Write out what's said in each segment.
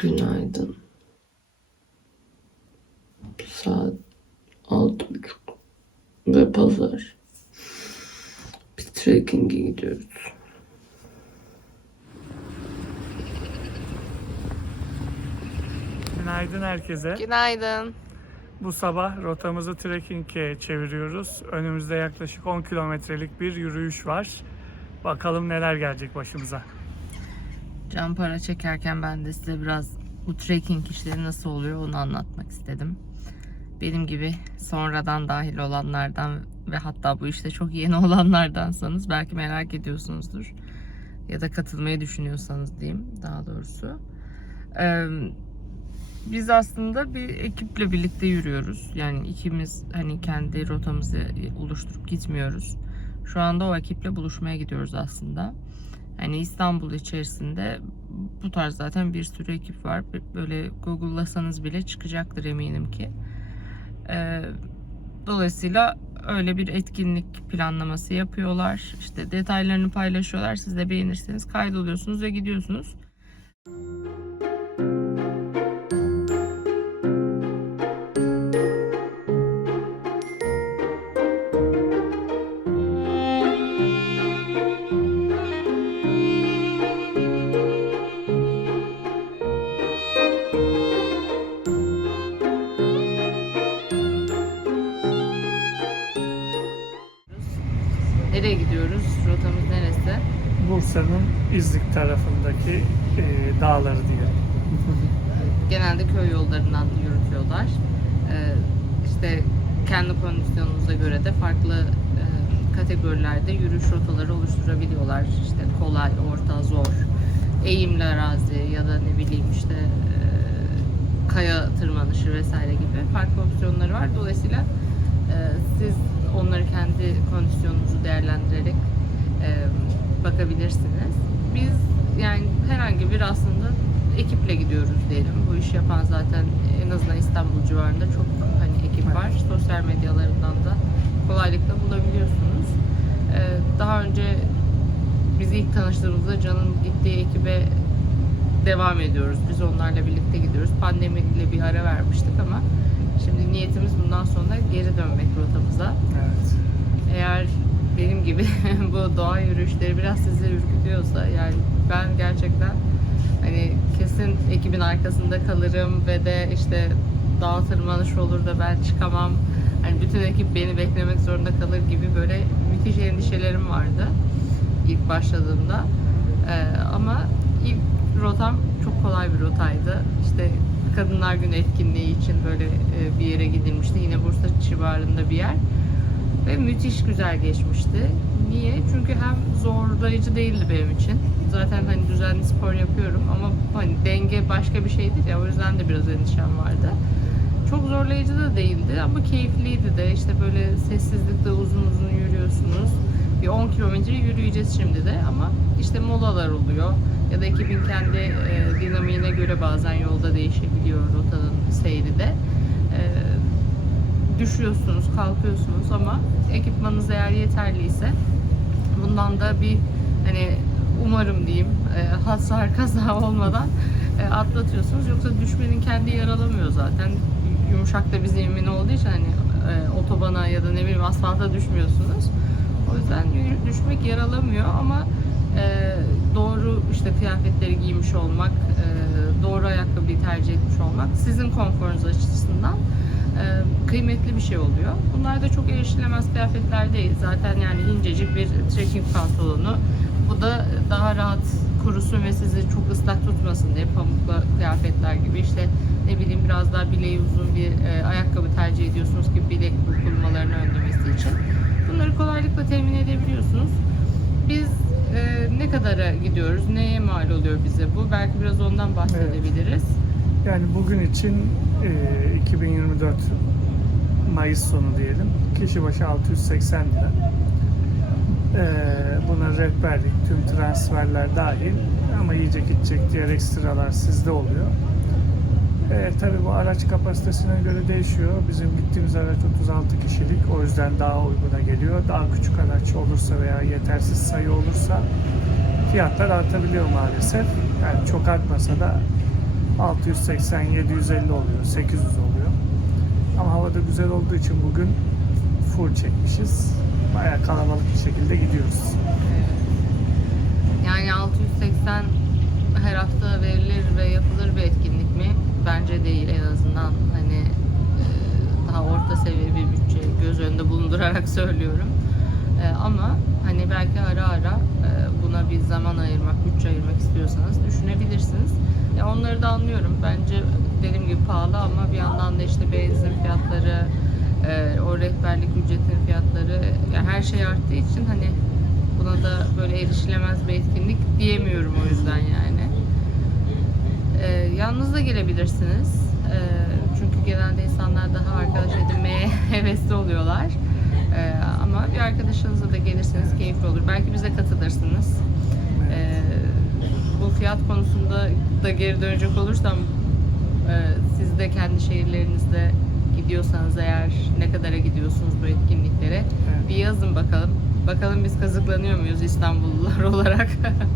Günaydın. Saat altı buçuk ve pazar. Bir trekking'e gidiyoruz. Günaydın herkese. Günaydın. Bu sabah rotamızı trekking'e çeviriyoruz. Önümüzde yaklaşık 10 kilometrelik bir yürüyüş var. Bakalım neler gelecek başımıza. Can para çekerken ben de size biraz bu trekking işleri nasıl oluyor onu anlatmak istedim. Benim gibi sonradan dahil olanlardan ve hatta bu işte çok yeni olanlardansanız belki merak ediyorsunuzdur. Ya da katılmayı düşünüyorsanız diyeyim daha doğrusu. Ee, biz aslında bir ekiple birlikte yürüyoruz. Yani ikimiz hani kendi rotamızı oluşturup gitmiyoruz. Şu anda o ekiple buluşmaya gidiyoruz aslında. Hani İstanbul içerisinde bu tarz zaten bir sürü ekip var. Böyle Google'lasanız bile çıkacaktır eminim ki. Ee, dolayısıyla öyle bir etkinlik planlaması yapıyorlar. İşte detaylarını paylaşıyorlar. Siz de beğenirseniz kaydoluyorsunuz ve gidiyorsunuz. Bursa'nın İznik tarafındaki e, dağları diyelim. genelde köy yollarından yürütüyorlar. Ee, işte kendi kondisyonunuza göre de farklı e, kategorilerde yürüyüş rotaları oluşturabiliyorlar. İşte kolay, orta, zor, eğimli arazi ya da ne bileyim işte e, kaya tırmanışı vesaire gibi farklı opsiyonları var. Dolayısıyla e, siz onları kendi kondisyonunuzu değerlendirerek e, bakabilirsiniz. Biz yani herhangi bir aslında ekiple gidiyoruz diyelim. Bu işi yapan zaten en azından İstanbul civarında çok hani ekip var. Sosyal medyalarından da kolaylıkla bulabiliyorsunuz. Ee, daha önce biz ilk tanıştığımızda Can'ın gittiği ekibe devam ediyoruz. Biz onlarla birlikte gidiyoruz. Pandemiyle bir ara vermiştik ama şimdi niyetimiz bundan sonra geri dönmek rotamıza. Evet. Eğer benim gibi bu doğa yürüyüşleri biraz sizi ürkütüyorsa yani ben gerçekten hani kesin ekibin arkasında kalırım ve de işte dağ tırmanış olur da ben çıkamam. Hani bütün ekip beni beklemek zorunda kalır gibi böyle müthiş endişelerim vardı ilk başladığımda. Ee, ama ilk rotam çok kolay bir rotaydı. İşte Kadınlar Günü etkinliği için böyle e, bir yere gidilmişti. Yine Bursa civarında bir yer. Ve müthiş güzel geçmişti. Niye? Çünkü hem zorlayıcı değildi benim için. Zaten hani düzenli spor yapıyorum ama hani denge başka bir şeydir ya o yüzden de biraz endişem vardı. Çok zorlayıcı da değildi ama keyifliydi de. İşte böyle sessizlikte uzun uzun yürüyorsunuz. Bir 10 kilometre yürüyeceğiz şimdi de ama işte molalar oluyor. Ya da ekibin kendi e, dinamiğine göre bazen yolda değişebiliyor rotanın seyri de. Düşüyorsunuz, kalkıyorsunuz ama ekipmanınız eğer yeterliyse bundan da bir hani umarım diyeyim e, hasar kaza olmadan e, atlatıyorsunuz. Yoksa düşmenin kendi yaralamıyor zaten. Yumuşak da bir zemin olduğu için hani e, otobana ya da ne bileyim asfalta düşmüyorsunuz. O yüzden düşmek yaralamıyor ama e, doğru işte kıyafetleri giymiş olmak, e, doğru ayakkabıyı tercih etmiş olmak sizin konforunuz açısından kıymetli bir şey oluyor. Bunlar da çok erişilemez kıyafetler değil. Zaten yani incecik bir trekking pantolonu. Bu da daha rahat kurusun ve sizi çok ıslak tutmasın diye pamuklu kıyafetler gibi işte ne bileyim biraz daha bileği uzun bir e, ayakkabı tercih ediyorsunuz ki bilek burkulmalarını önlemesi için. Bunları kolaylıkla temin edebiliyorsunuz. Biz e, ne kadara gidiyoruz? Neye mal oluyor bize bu? Belki biraz ondan bahsedebiliriz. Yani bugün için e, 2024 Mayıs sonu diyelim. Kişi başı 680 lira. E, buna rehberlik, tüm transferler dahil ama yiyecek içecek diğer ekstralar sizde oluyor. E, tabii bu araç kapasitesine göre değişiyor. Bizim gittiğimiz araç 36 kişilik. O yüzden daha uyguna geliyor. Daha küçük araç olursa veya yetersiz sayı olursa fiyatlar artabiliyor maalesef. Yani çok artmasa da 680-750 oluyor, 800 oluyor. Ama havada güzel olduğu için bugün full çekmişiz. Bayağı kalabalık bir şekilde gidiyoruz. Yani 680 her hafta verilir ve yapılır bir etkinlik mi? Bence değil en azından hani e, daha orta seviye bir bütçe göz önünde bulundurarak söylüyorum. E, Ama hani belki ara ara e, buna bir zaman ayırmak, bütçe ayırmak istiyorsanız düşünebilirsiniz. E, Onları da anlıyorum. Bence dediğim gibi pahalı ama bir yandan da işte benzin fiyatları, e, o rehberlik ücretinin fiyatları yani her şey arttığı için hani buna da böyle erişilemez bir etkinlik diyemiyorum o yüzden yani. Ee, yalnız da gelebilirsiniz. Ee, çünkü genelde insanlar daha arkadaş edinmeye hevesli oluyorlar. Ee, ama bir arkadaşınızla da gelirseniz keyifli olur. Belki bize katılırsınız. Ee, bu fiyat konusunda da geri dönecek olursam e, siz de kendi şehirlerinizde gidiyorsanız eğer ne kadara gidiyorsunuz bu etkinliklere Evet. bir yazın bakalım. Bakalım biz kazıklanıyor muyuz İstanbullular olarak?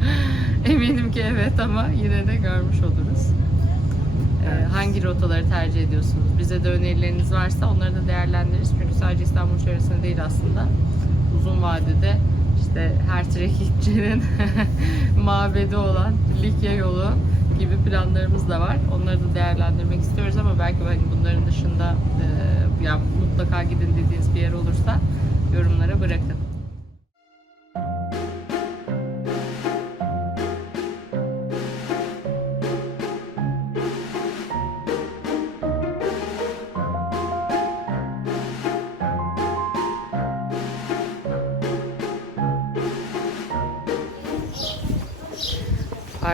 Eminim ki evet ama yine de görmüş oluruz. Ee, Evet. hangi rotaları tercih ediyorsunuz? Bize de önerileriniz varsa onları da değerlendiririz. Çünkü sadece İstanbul çevresinde değil aslında. Uzun vadede işte her trekikçinin mabedi olan Likya yolu gibi planlarımız da var. Onları da değerlendirmek istiyoruz ama belki hani bunların dışında e, ya mutlaka gidin dediğiniz bir yer olursa yorumlara bırakın.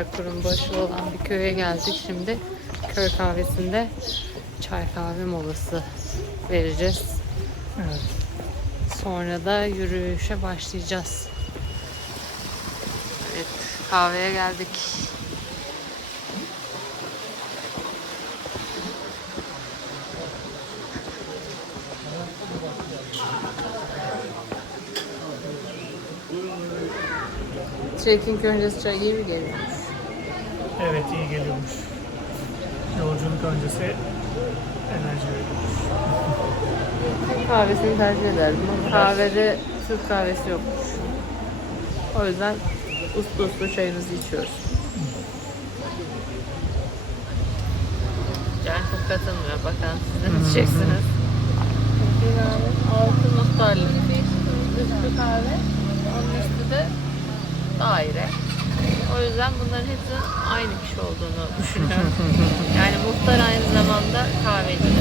Parkurun başı olan bir köye geldik şimdi. Köy kahvesinde çay kahve molası vereceğiz. Evet. Sonra da yürüyüşe başlayacağız. Evet, kahveye geldik. Trekking öncesi çay iyi mi geliyormuş? Evet iyi geliyormuş. Yolculuk öncesi enerji veriyormuş. Kahvesini tercih ederdim ama kahvede Türk kahvesi yokmuş. O yüzden uslu uslu çayımızı içiyoruz. Can çok katılmıyor. Bakalım siz ne diyeceksiniz? Altı muhtarlı. Üstü kahve. Onun üstü de daire. O yüzden bunların hepsinin aynı kişi olduğunu düşünüyorum. yani muhtar aynı zamanda kahvecidir.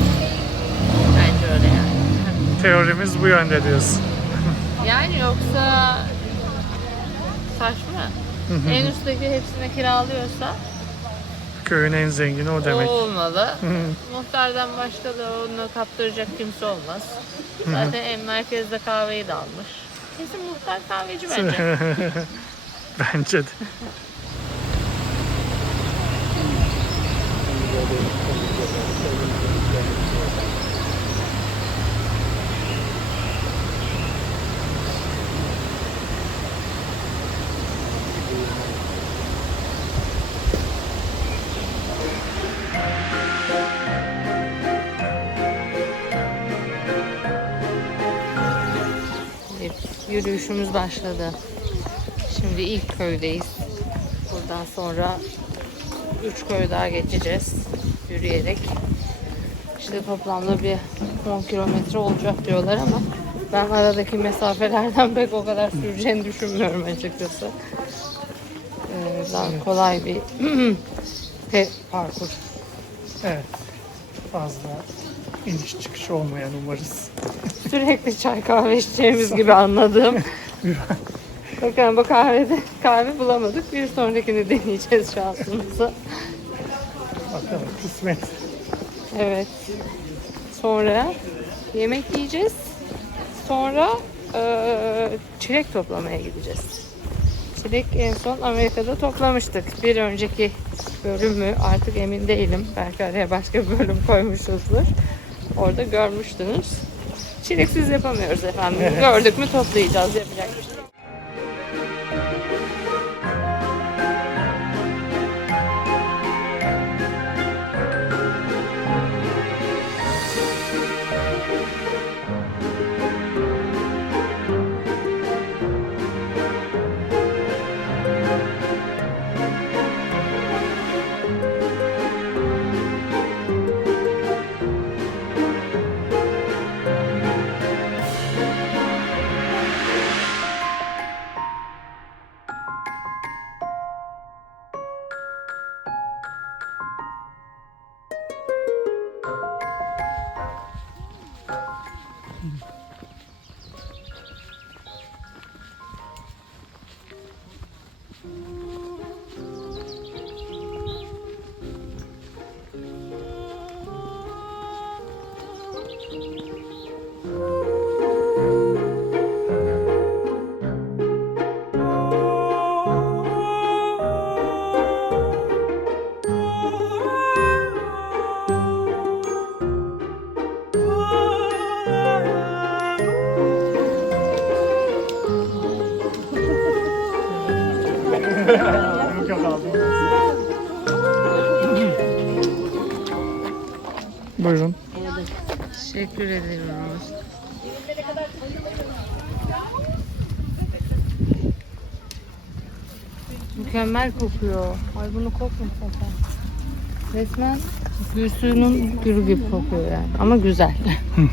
Bence öyle yani. Teorimiz bu yönde diyorsun. Yani yoksa saçma. en üstteki hepsine kiralıyorsa Köyün en zengini o demek. o olmalı. Muhtardan başka da onu kaptıracak kimse olmaz. Zaten en merkezde kahveyi de almış. Kesin muhtar kahveci bence. Bence de. Yürüyüşümüz başladı. Şimdi ilk köydeyiz. Buradan sonra üç köy daha geçeceğiz yürüyerek. İşte toplamda bir 10 kilometre olacak diyorlar ama ben aradaki mesafelerden pek o kadar süreceğini düşünmüyorum açıkçası. Ee, daha kolay bir parkur. Evet. Fazla iniş çıkış olmayan umarız. Sürekli çay kahve içeceğimiz gibi anladığım. Bakın bu kahvede kahve bulamadık. Bir sonrakini deneyeceğiz şansımızı. Bakalım kısmet. Evet. Sonra yemek yiyeceğiz. Sonra eee, çilek toplamaya gideceğiz. Çilek en son Amerika'da toplamıştık. Bir önceki bölümü artık emin değilim. Belki araya başka bir bölüm koymuşuzdur. Orada görmüştünüz. Çileksiz yapamıyoruz efendim. Evet. Gördük mü toplayacağız. Yapacak bir şey Teşekkür ediyoruz. Mükemmel kokuyor. Ay bunu kokmasın Resmen gül suyunun gülü gibi kokuyor yani. Ama güzel.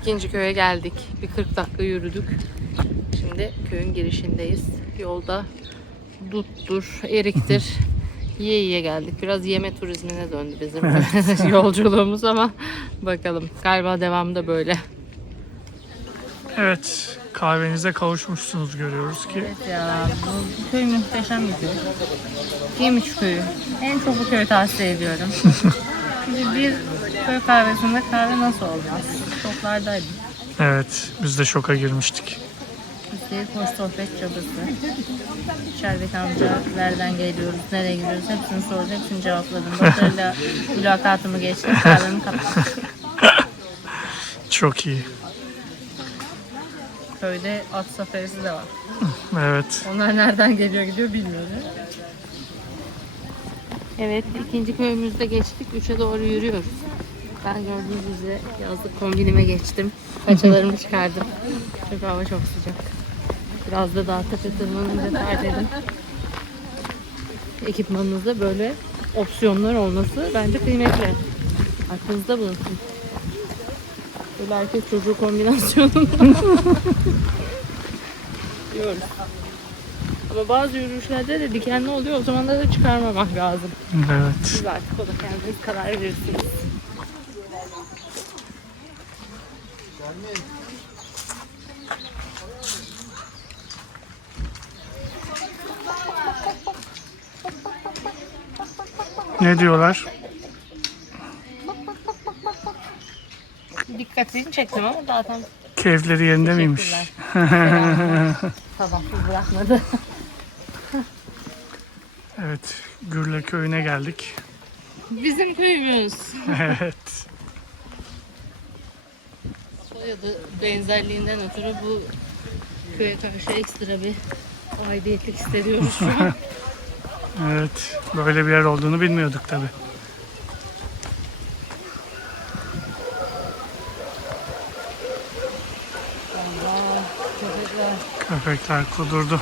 İkinci köye geldik. Bir 40 dakika yürüdük. Şimdi köyün girişindeyiz. Yolda duttur, eriktir. Yiye yiye geldik. Biraz yeme turizmine döndü bizim yolculuğumuz ama bakalım. Galiba devamında böyle. Evet, kahvenize kavuşmuşsunuz görüyoruz ki. Evet ya bu köy muhteşem bir köy. Yemiş köyü. En çok bu köyü tavsiye ediyorum. Çünkü bir köy kahvesinde kahve nasıl olmaz? Şoklardaydım. Evet, biz de şoka girmiştik. Üstelik hoş sohbet çabası. İçerideki amca nereden geliyoruz, nereye gidiyoruz hepsini sordu, hepsini cevapladım. Başarıyla mülakatımı geçtim, kahvemi kapattım. Çok iyi. Köyde at safarisi de var. Evet. Onlar nereden geliyor gidiyor bilmiyorum. Evet ikinci köyümüzde geçtik. Üçe doğru yürüyoruz. Ben gördüğünüz üzere yazlık kombinime geçtim. Paçalarımı çıkardım. Çünkü hava çok sıcak. Biraz da daha tepe tırmanınca terledim. Ekipmanınızda böyle opsiyonlar olması bence kıymetli. Aklınızda bulunsun. Böyle erkek çocuğu kombinasyonunda. diyoruz. Ama bazı yürüyüşlerde de dikenli oluyor. O zaman da çıkarmamak lazım. Evet. Siz artık o da kendiniz karar verirsiniz. Ne diyorlar? Dikkatini çektim ama zaten Keyifleri yerinde miymiş? Sabahsız bırakmadı. Evet, Gürle köyüne geldik. Bizim köyümüz. Evet. Soyadı benzerliğinden ötürü bu köye karşı ekstra bir aidiyetlik hissediyoruz şu an. Evet, böyle bir yer olduğunu bilmiyorduk tabi. Köpekler kudurdu.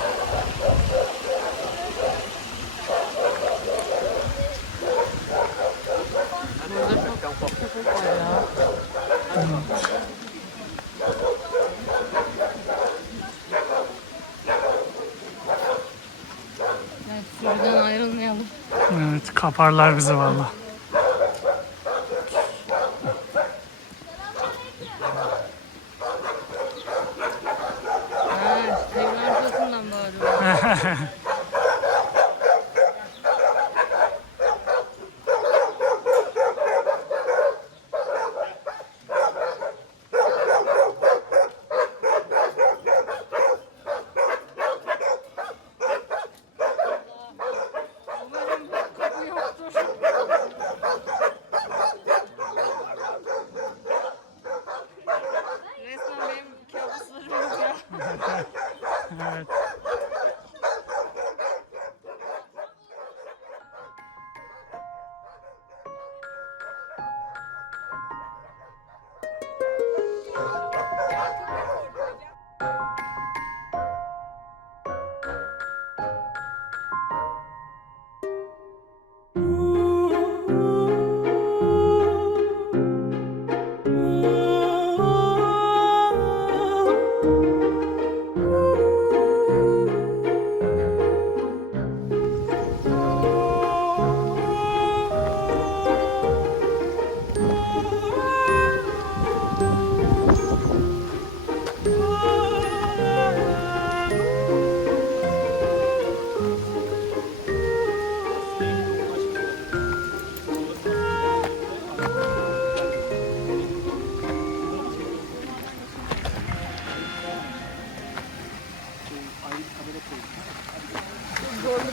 Burada çok köpek var ya. Evet, sürüden ayrılmayalım. Evet, kaparlar bizi valla.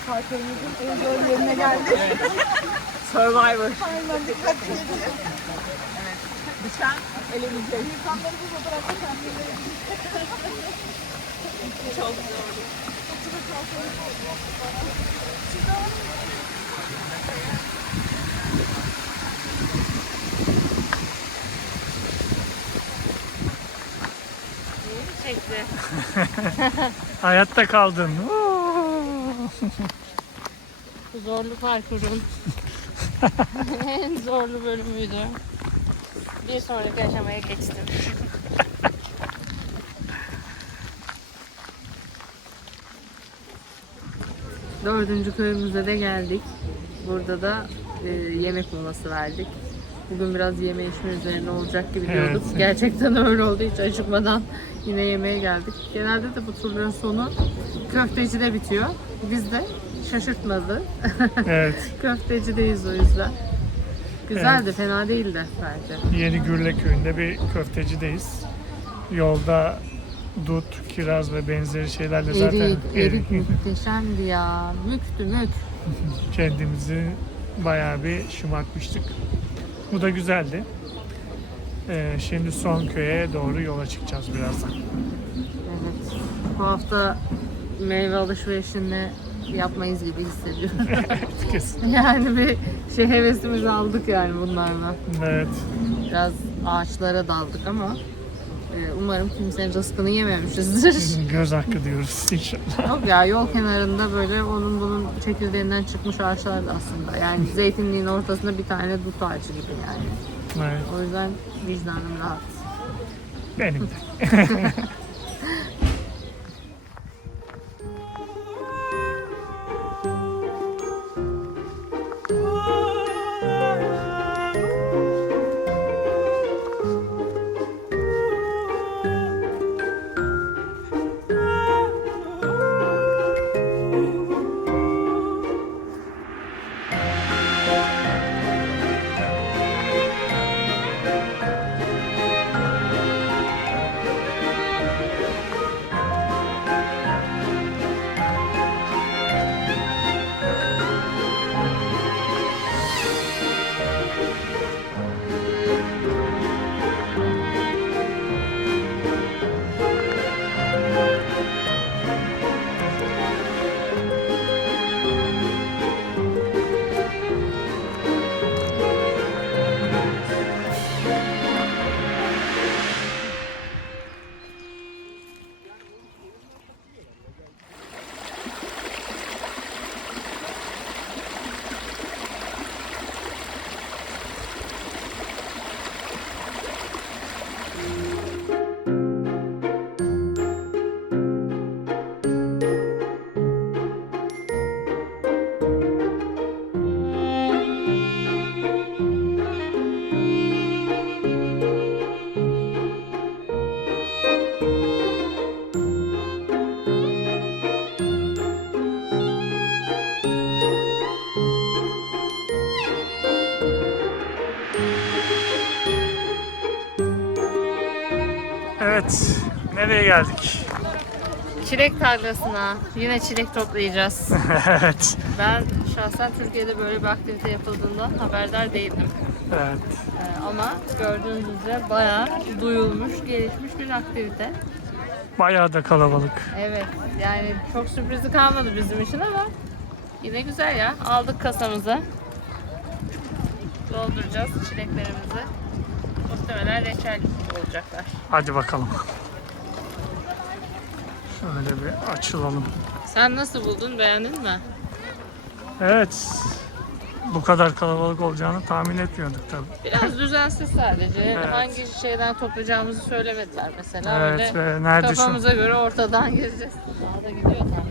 parkörümüzün en zor yerine geldik. Survivor. Aynen dikkat edin. Evet. Elimizde. İnsanları bu fotoğrafta kendileri. Çok zor. Hayatta kaldın. Oo. Bu zorlu parkurun en zorlu bölümüydü. Bir sonraki aşamaya geçtim. Dördüncü köyümüze de geldik. Burada da e, yemek molası verdik. Bugün biraz yeme içme üzerine olacak gibi Evet. diyorduk. Gerçekten öyle oldu. Hiç acıkmadan yine yemeğe geldik. Genelde de bu turların sonu köftecide bitiyor. Biz de şaşırtmadı. Evet. Köftecideyiz o yüzden. Güzeldi, fena değildi bence. Yeni Gürle köyünde bir köftecideyiz. Yolda dut, kiraz ve benzeri şeylerle zaten Erik, erik erik- muhteşemdi ya. Müktü mük. kendimizi bayağı bir şımartmıştık. Bu da güzeldi. Ee, şimdi son köye doğru yola çıkacağız birazdan. Evet. Bu hafta meyve alışverişini yapmayız gibi hissediyorum. Kesin. yani bir şey hevesimizi aldık yani bunlarla. Evet. Biraz ağaçlara daldık ama e, umarım kimsenin rızkını yememişizdir. Göz hakkı diyoruz inşallah. Yok ya yol kenarında böyle onun bunun çekirdeğinden çıkmış ağaçlar da aslında. Yani zeytinliğin ortasında bir tane dut ağacı gibi yani. Evet. O yüzden vicdanım rahat. Benim de. Evet. Nereye geldik? Çilek tarlasına yine çilek toplayacağız. evet. Ben şahsen Türkiye'de böyle bir aktivite yapıldığından haberdar değildim. Evet. Ee, ama gördüğünüz üzere bayağı duyulmuş, gelişmiş bir aktivite. Bayağı da kalabalık. Evet, yani çok sürprizi kalmadı bizim için ama yine güzel ya. Aldık kasamızı. Dolduracağız çileklerimizi. Muhtemelen reçel olacaklar. Hadi bakalım. Şöyle bir açılalım. Sen nasıl buldun? Beğendin mi? Evet. Bu kadar kalabalık olacağını tahmin etmiyorduk tabii. Biraz düzensiz sadece. Evet. Hangi şeyden toplayacağımızı söylemediler mesela. Evet Öyle ve nerede şu? kafamıza göre ortadan gireceğiz. Daha da gidiyor tam.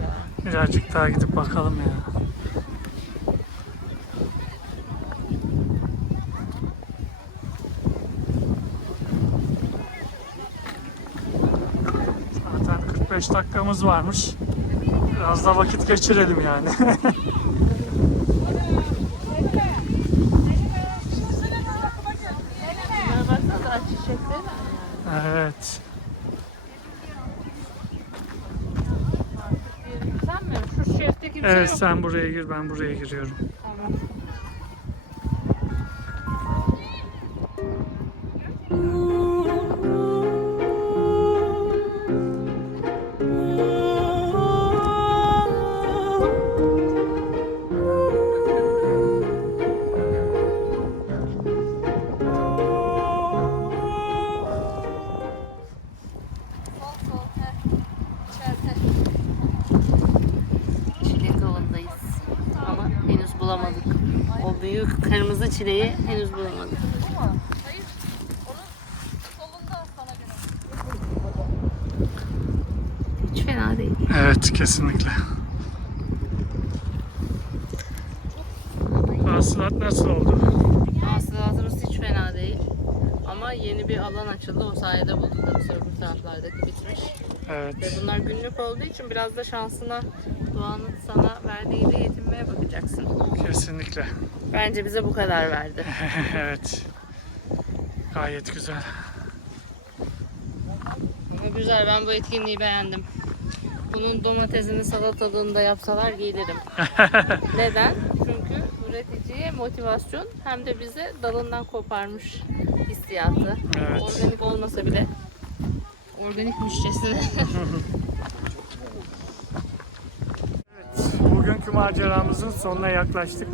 Birazcık daha gidip bakalım ya. Zaten 45 dakikamız varmış. Biraz da vakit geçirelim yani. Evet. Sen mi? Şu şeritte kimse Evet sen buraya gir ben buraya giriyorum. Tamam. Çileği henüz bulamadık. Hiç fena değil. Evet kesinlikle. Hasılat nasıl oldu? Hasılatımız hiç fena değil. Yeni bir alan açıldı. O sayede bulduk. Sonra bu taraflardaki bitmiş. Evet. Ve bunlar günlük olduğu için biraz da şansına doğanın sana verdiğiyle yetinmeye bakacaksın. Kesinlikle. Bence bize bu kadar verdi. evet. Gayet güzel. Güzel ben bu etkinliği beğendim. Bunun domatesini salatalığında yapsalar gelirim. Neden? Çünkü üreticiye motivasyon hem de bize dalından koparmış hissiyatı. Evet. Organik olmasa bile organikmişçesine. Bugünkü maceramızın sonuna yaklaştık.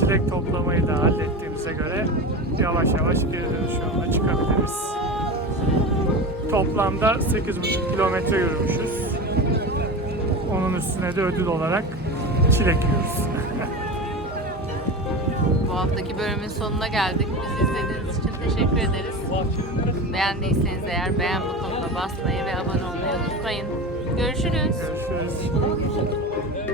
Çilek toplamayı da hallettiğimize göre yavaş yavaş geri dönüş yoluna çıkabiliriz. Toplamda 8,5 kilometre yürümüşüz. Onun üstüne de ödül olarak çilek yiyoruz. Bu haftaki bölümün sonuna geldik. Bizi izlediğiniz teşekkür ederiz. Beğendiyseniz eğer beğen butonuna basmayı ve abone olmayı unutmayın. Görüşürüz. Görüşürüz.